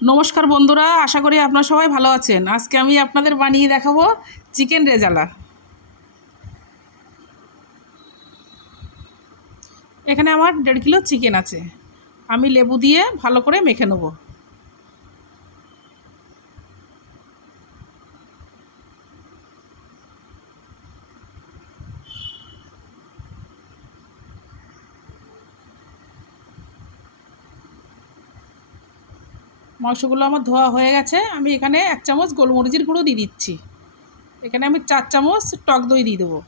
নমস্কার বন্ধুরা, আশা করি আপনারা সবাই ভালো আছেন। আজকে আমি আপনাদের বানিয়ে দেখাবো চিকেন রেজালা। এখানে আমার 1.5 কিলো চিকেন আছে। আমি লেবু দিয়ে ভালো করে মেখে নেব। মাংসগুলো আমার ধোয়া হয়ে গেছে। আমি এখানে 1 চামচ গোলমরিচের গুঁড়ো দিয়ে দিচ্ছি। এখানে আমি 4 চামচ টক দই দিয়ে দেবো।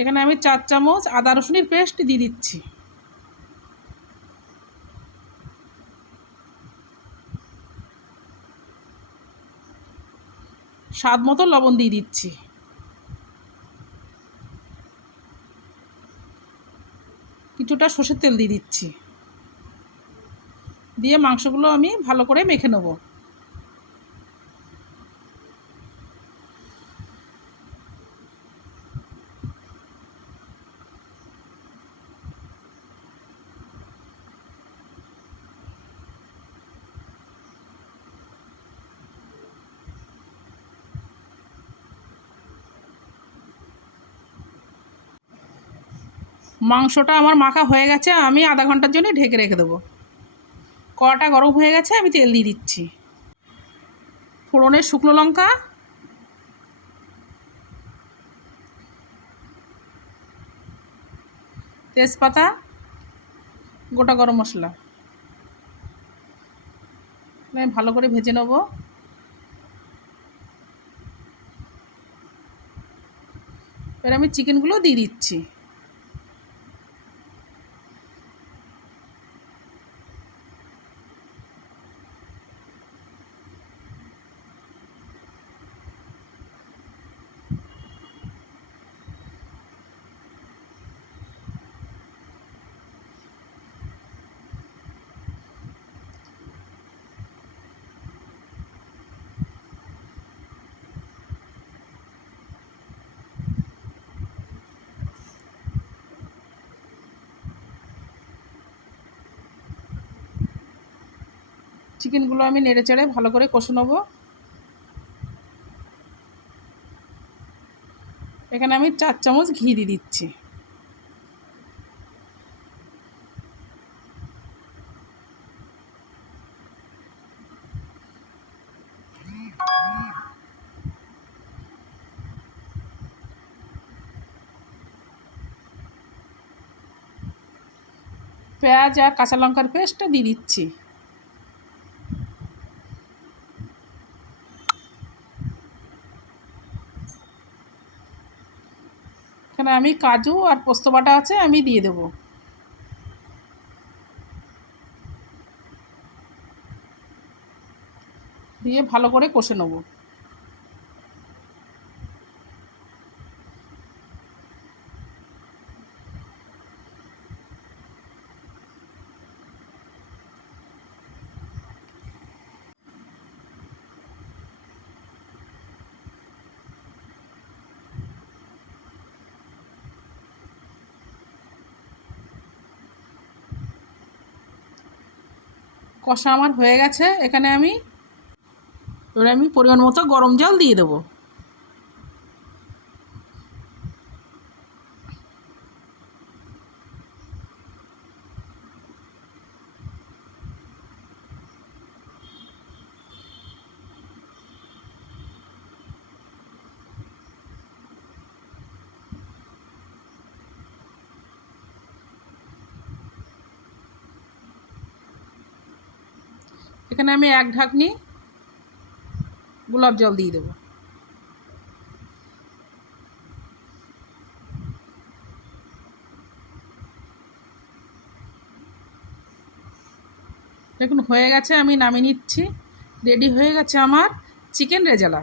এখানে আমি 4 চামচ আদা রসুনের পেস্ট দিয়ে দিচ্ছি। স্বাদ মতো লবণ দিয়ে দিচ্ছি। কিছুটা সর্ষের তেল দিয়ে দিচ্ছি। দিয়ে মাংসগুলো আমি ভালো করে মেখে নেব। মাংসটা আমার মাখা হয়ে গেছে। আমি আধা ঘন্টার জন্য ঢেকে রেখে দেবো। কড়াটা গরম হয়ে গেছে, আমি তেল দিয়ে দিচ্ছি। ফোড়নের শুকনো লঙ্কা, তেজপাতা, গোটা গরম মশলা আমি ভালো করে ভেজে নেব। এবার আমি চিকেনগুলো দিয়ে দিচ্ছি। চিকেনগুলো আমি নেড়ে চেড়ে ভালো করে কষে নেব। এখানে আমি 4 চামচ ঘি দিয়ে দিচ্ছি। পেঁয়াজ আর কাঁচা লঙ্কার পেস্টটা দিয়ে দিচ্ছি। এখানে আমি কাজু আর পোস্ত বাটা আছে, আমি দিয়ে দেবো। দিয়ে ভালো করে কষে নেব। কষা আমার হয়ে গেছে। এবার আমি পরিমাণ মতো গরম জল দিয়ে দেবো। এখানে আমি 1 ঢাকনি গোলাপ জল দিয়ে দেবো। দেখুন হয়ে গেছে, আমি নামিয়ে নিচ্ছি। রেডি হয়ে গেছে আমার চিকেন রেজালা।